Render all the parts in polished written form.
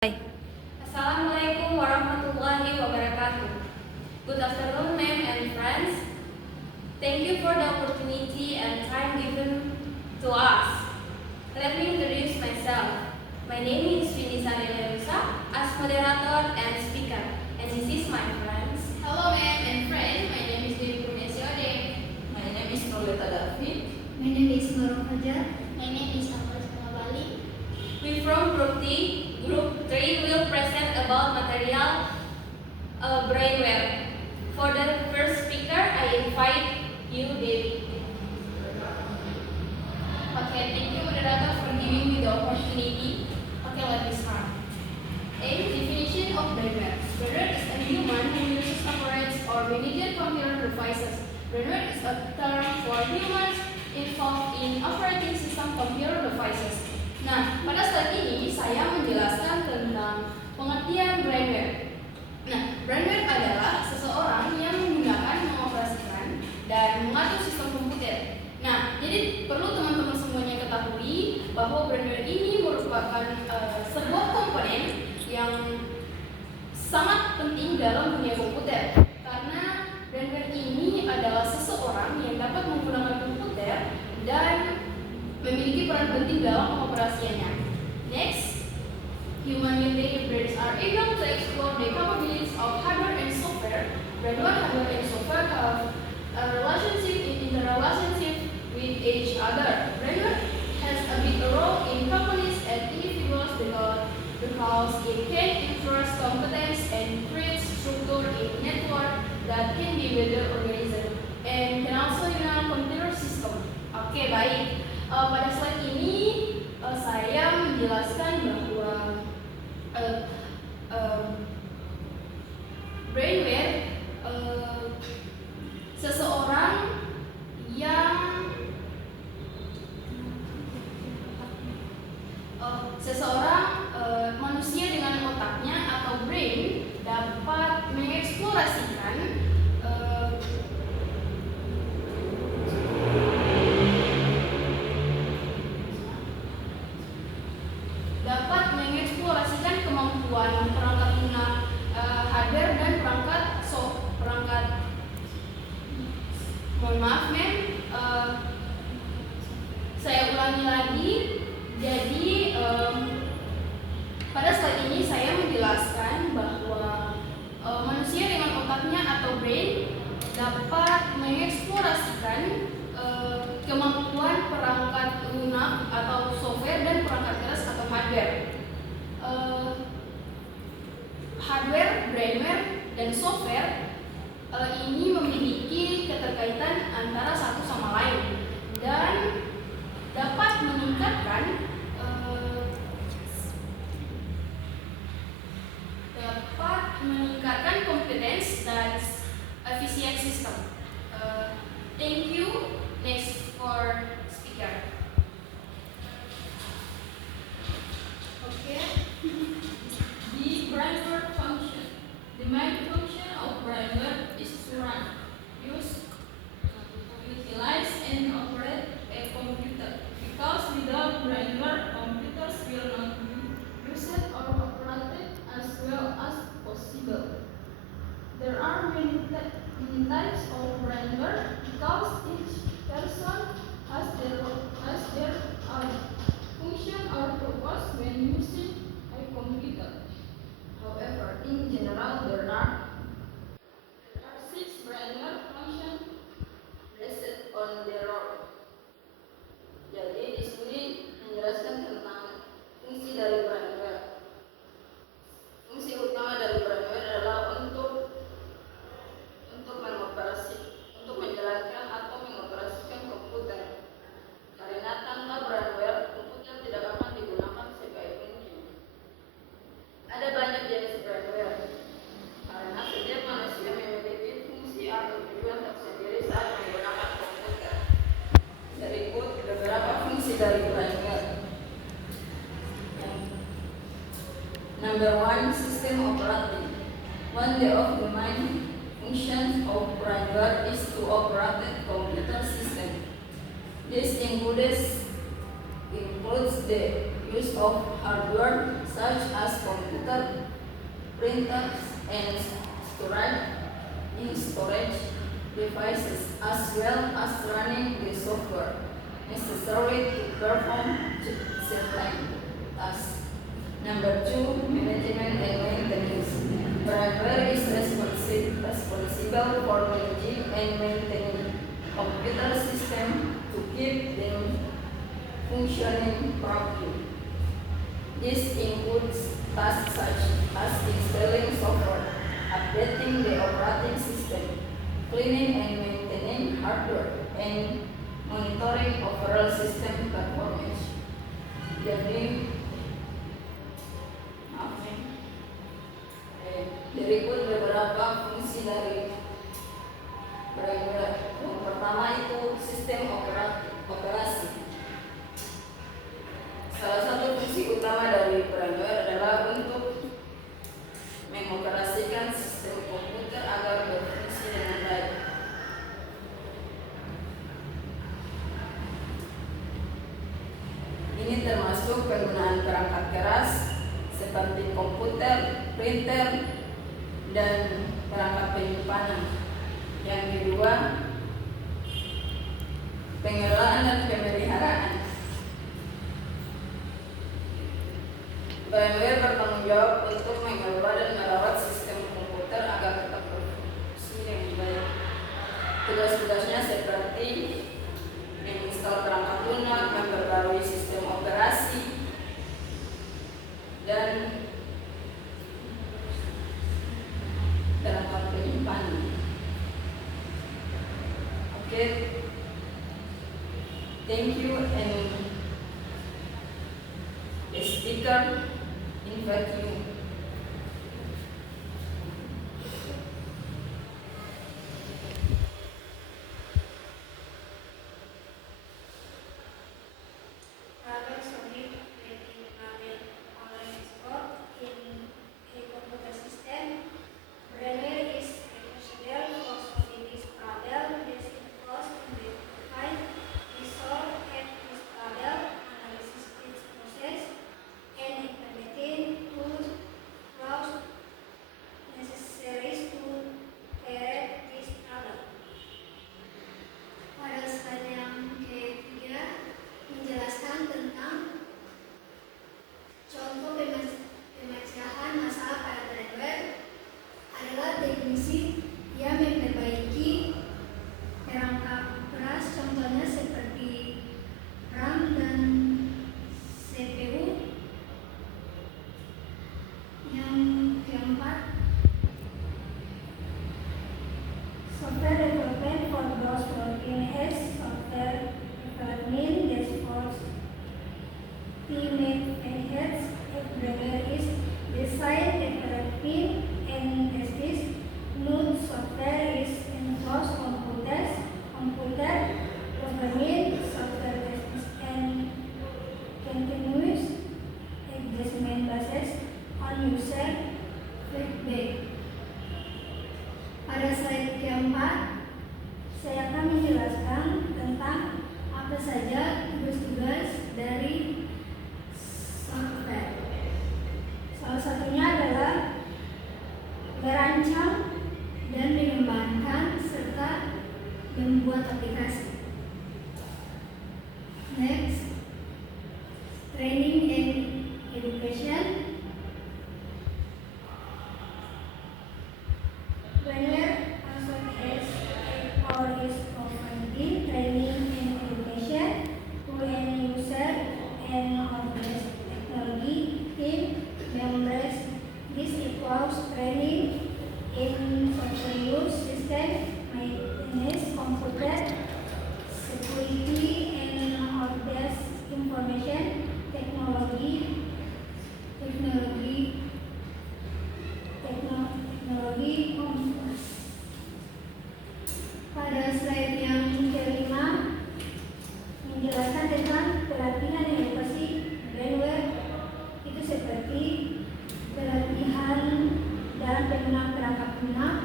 Assalamualaikum warahmatullahi wabarakatuh. Good afternoon, ma'am and friends. Thank you for the opportunity and time given to us. Let me introduce myself. My name is Vinisa Delerusa, as moderator and speaker, and this is my friends. Hello, ma'am and friend. My name is Devi Purniasiode. My name is Noleta David. My name is Nurul Fajar. My name is Amal Bali. We from Group 3 will present about material brainware. For the first speaker, I invite you, Devi. Okay, thank you, moderator, for giving me the opportunity. Okay, let me start. A definition of brainware. Brainware is a human who uses, operates, or manages computer devices. Brainware is a term for humans involved in operating system computer devices. Nah, pada slide ini saya menjelaskan tentang pengertian brainware. Nah, brainware adalah seseorang yang menggunakan, mengoperasikan, dan mengatur sistem komputer. Nah, jadi perlu teman-teman semuanya ketahui bahwa brainware ini merupakan sebuah komponen yang sangat penting dalam dunia komputer. Karena brainware ini adalah seseorang yang dapat menggunakan komputer dan memiliki peran penting dalam pengoperasiannya. Next, human integrated brains are able to explore the capabilities of hardware and software. Brainware, hardware, and software have a relationship in interrelationship with each other. Brainware has a big role in companies and individuals because it can enforce competence and create structure in network that can be better organized and can also computer system. Oke, baik. Pada slide ini saya menjelaskan bahwa brainware seseorang manusia dengan otaknya atau brain dapat mengeksplorasikan kemampuan perangkat lunak hardware dan perangkat mohon maaf ma'am, saya ulangi lagi. Jadi pada slide ini saya menjelaskan bahwa manusia dengan otaknya atau brain dapat mengeksplorasikan kemampuan perangkat lunak atau software dan perangkat keras atau hardware. Hardware, brainware, dan software ini memiliki keterkaitan antara satu sama lain dan dapat meningkatkan kompetensi dan efisiensi sistem. Thank you. Next for speaker. Okay. The brainware function. The main function of brainware is to run, use, utilize, and operate a computer. Because without brainware, computers will not be used or operated as well as possible. There are many types of brainware because each person has their function or purpose when using a computer. However, in general, there are 6 brainware functions based on their role. Jadi di sini menjelaskan tentang fungsi dari brainware. Fungsi utama dari brainware adalah untuk menjalankan atau mengoperasikan komputer. Karena tanpa brainware, komputer tidak akan digunakan sebaik mungkin. Ada banyak jenis brainware. Karena setiap manusia memiliki fungsi atau tujuan tersendiri saat menggunakan komputer. Berikut beberapa fungsi dari brainware. Number 1, system operating. One of the main functions of brainware is to operate a computer system. This includes the use of hardware, such as computer, printers, and storage devices, as well as running the software necessary to perform certain tasks. Number 2, management and maintenance. Firmware is responsible for managing and maintaining computer system to keep them functioning properly. This includes tasks such as installing software, updating the operating system, cleaning and maintaining hardware, and monitoring overall system performance. Jadi, berikut beberapa fungsi dari firmware. Yang pertama itu sistem operasi. Salah satu fungsi utama dari firmware adalah untuk mengoperasikan sistem komputer agar berfungsi dengan baik. Ini termasuk penggunaan perangkat keras seperti komputer, printer, dan perangkat penyimpanan. Yang kedua, pengelolaan dan pemeliharaan. Firmware bertanggung jawab untuk mengelola dan merawat sistem komputer agar tetap berfungsi dengan baik. Tugas-tugasnya seperti menginstal perangkat lunak, memperbarui sistem operasi, dan perangkat penyimpanan. Okay. Thank you, and the speaker invite you. Pada slide keempat, saya akan menjelaskan tentang apa saja tugas-tugas dari software. Salah satunya adalah merancang dan mengembangkan serta membuat aplikasi. Next, training and education. Firmware also has or is providing training and education to end user and hardware technology team members. This equals training in software use, system maintenance, computer security, and hardware information technology. Pada slide yang kelima menjelaskan tentang pelatihan edukasi firmware, itu seperti pelatihan dalam penggunaan perangkat lunak,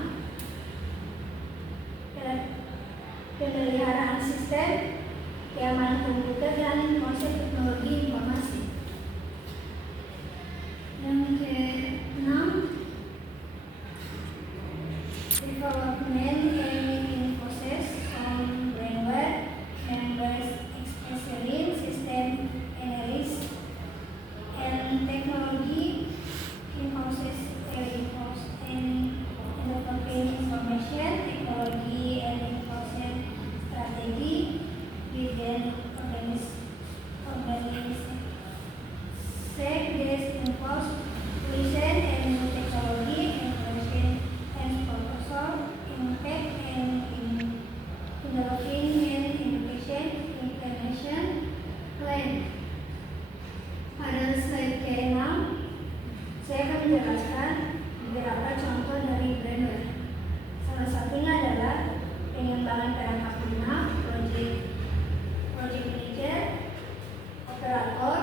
pemeliharaan sistem, keamanan komputer, dan konsep teknologi informasi. menjelaskan beberapa contoh dari brainware. Salah satunya adalah pengembangan perangkat lunak, project manager, operator,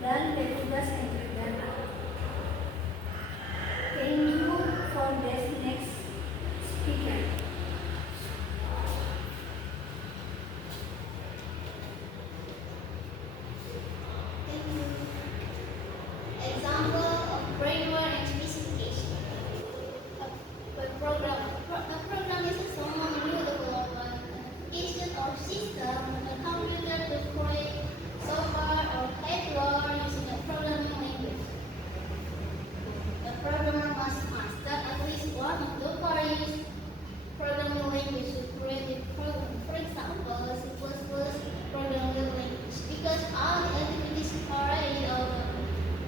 dan petugas entry data. Thank you for this next speaker. Example of brainware and specification. A program. A program is someone who develops an application or system on a computer to create software or hardware using a programming language. The programmer must master at least one of the various programming languages to create the program. For example, C++ programming language, because all the activities are already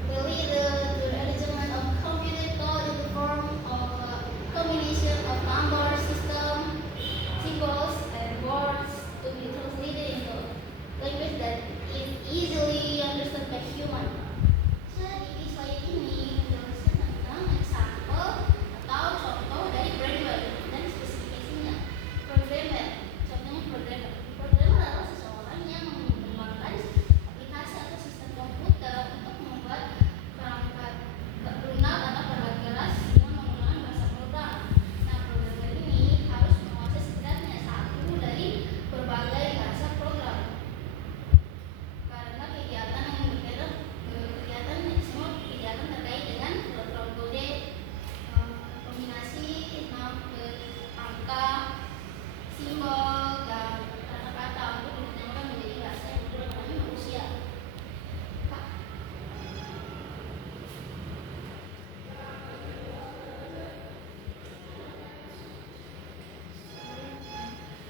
related to the arrangement of computer code in the form of a combination of number system, symbols, and words to be translated into language that is easily understood by human. Jadi slide ini menjelaskan tentang example atau contoh dari brainware dan spesifikasinya. Programmer, contohnya programmer. Programmer adalah seseorang yang mengembangkan aplikasi atau sistem komputer untuk membuat perangkat lunak atau perangkat keras dengan menggunakan bahasa program. Nah, programmer ini harus menguasai setidaknya satu dari berbagai bahasa program. Karena kegiatan yang berbeda, kegiatan semua kegiatan terkait dengan program kode, kombinasi angka, simbol, dan kata-kata untuk diterjemahkan menjadi bahasa yang mudah dipahami manusia. Kak.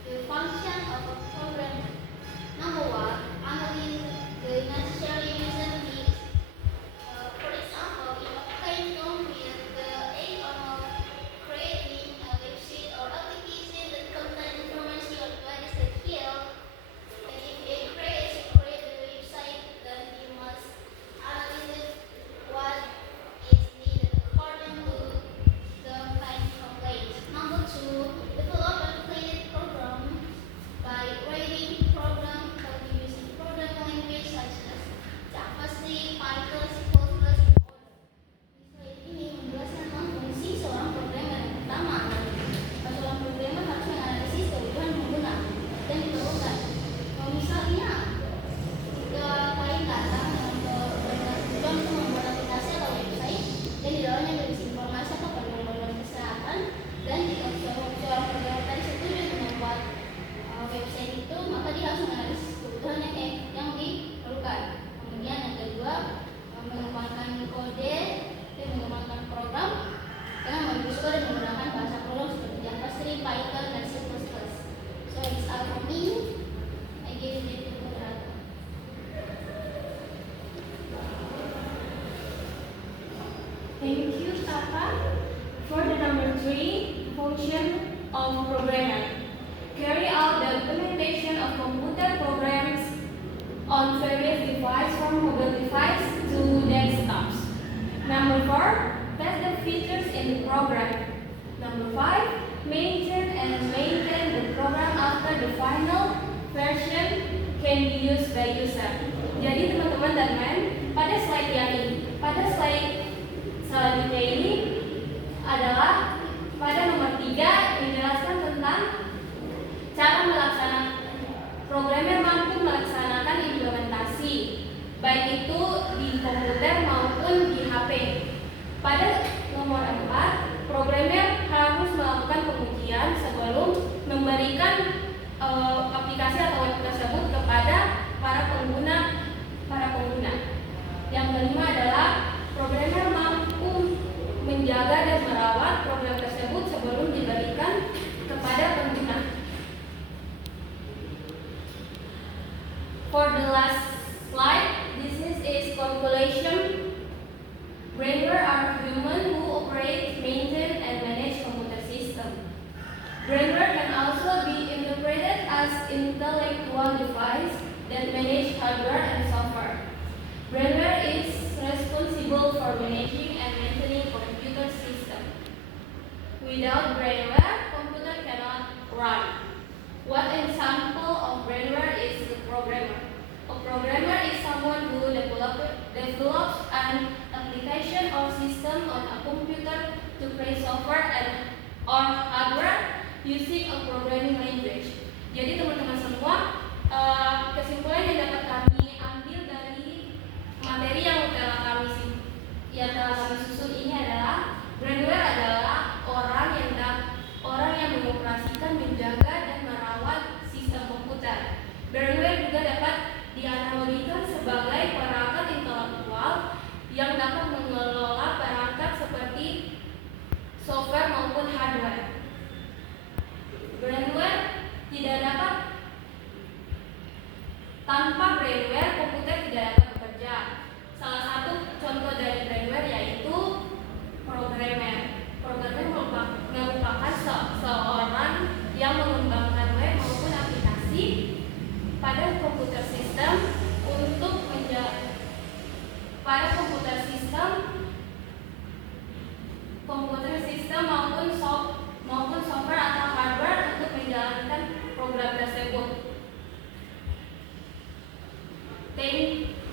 The function of a program. Number one, analyze the necessary user needs. For example, if a client comes with the aim of creating a website or application that contains information on various details, and if it creates the website, then you must analyze what is needed according to the client complaints. Number two, develop a creative program by writing program code using programming language such as JavaScript, Python, C++, and other. Slide ini menjelaskan tentang fungsi seorang programmer. Yang pertama, seorang programmer harus menganalisis kebutuhan pengguna dan diperlukan. Misalnya, jika klien datang dengan tujuan untuk membuat aplikasi atau website dan di dalamnya berisi informasi atau program kesehatan, dan jika seorang programmer tadi setuju untuk membuat website itu, maka dia harus menganalisis kebutuhan yang diperlukan. Kemudian yang kedua, mengembangkan kode dan mengembangkan program dengan menulis kode dan menggunakan bahasa program seperti JavaScript, Python, dan C++. So it's all for me. I give it to Rata. Thank you, Tata. For the number 3, function of programmer. Carry out the implementation of computer programs on various devices from mobile device to desktops. Number 4, test the features in the program. Number 5, maintain the program after the final version can be used by user. Jadi teman-teman dan men, pada slide selanjutnya ini adalah pada nomor 3 menjelaskan tentang cara melaksanakan. Programmer mampu melaksanakan implementasi baik itu di komputer maupun di HP. Pada nomor 4, programmer harus melakukan pengujian sebelum memberikan aplikasi atau web tersebut kepada para pengguna. Yang kelima adalah programmer mampu menjaga dan merawat program tersebut sebelum diberikan kepada pengguna. For the last slide, this is calculation. Brainware are human who operate, maintain, and manage computer system. Brainware can also be interpreted as intellectual device that manage hardware and software. Brainware is responsible for managing and Without brainware, computer cannot run. One example of brainware is the programmer. A programmer is someone who develops an application or system on a computer to create software or hardware using a programming language. Jadi teman-teman semua, kesimpulan yang dapat kami ambil dari materi yang telah kami susun ini adalah brainware adalah orang yang mengoperasikan, menjaga dan merawat sistem komputer. Brainware juga dapat dianalogikan sebagai perangkat intelektual yang dapat mengelola perangkat seperti software maupun hardware. Brainware tidak dapat tanpa brainware komputer tidak dapat bekerja. Salah satu contoh dari brainware yaitu programmer. Programmer merupakan seorang yang mengembangkan web maupun aplikasi pada komputer sistem maupun software atau hardware untuk menjalankan program tersebut. Thank